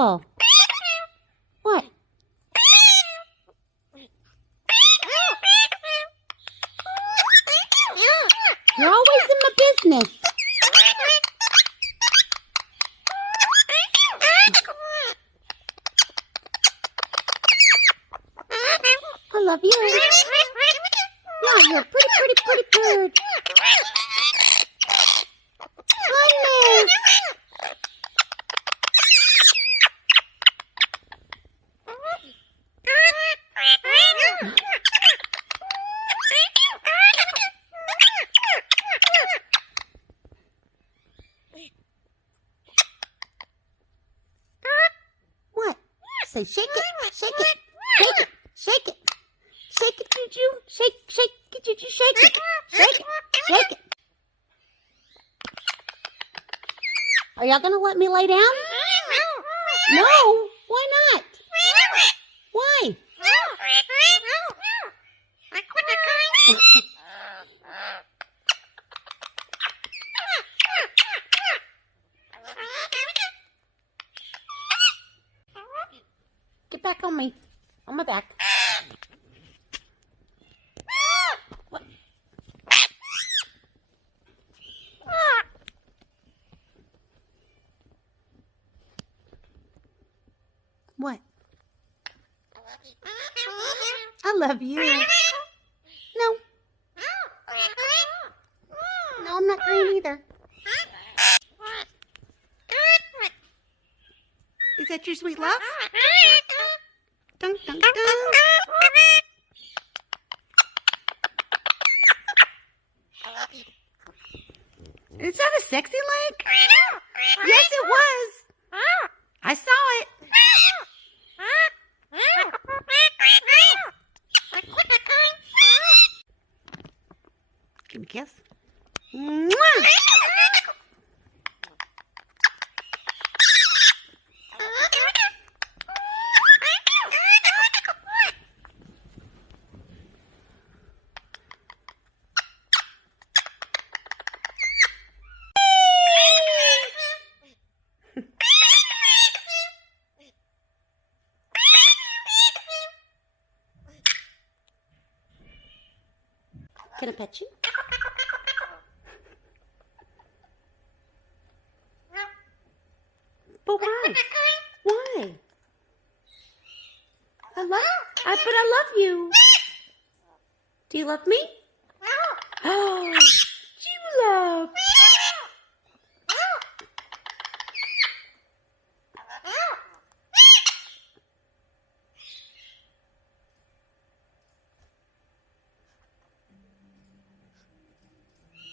beautiful. What? You're always in my business. I love you. Yeah, you're a pretty bird. Hi, Miss. What? Say shake it, shake it, shake it, shake it. Shake it, Juju. Shake it, Juju. Shake it. Shake it. Shake it. Are y'all going to let me lay down? No. Why not? Why? Get back on me. On my back. What? What? I love you. No. No, I'm not green either. Is that your sweet love? Dun, dun, dun. Is that a sexy leg? Yes, it was. I saw it. Give me a kiss. Mwah! Can I pet you? But why? Why? But I love you. Do you love me? Oh, you love.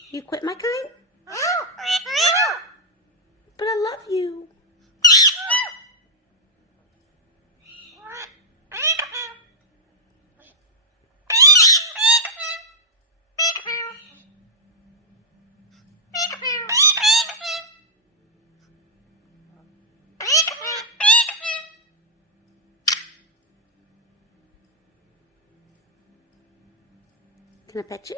You quit my kind? But I love you. Can I pet you?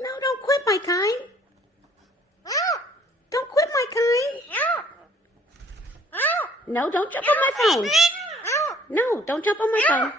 No, don't quit my kind. Don't quit my kind. No, don't jump on my phone. No, don't jump on my phone.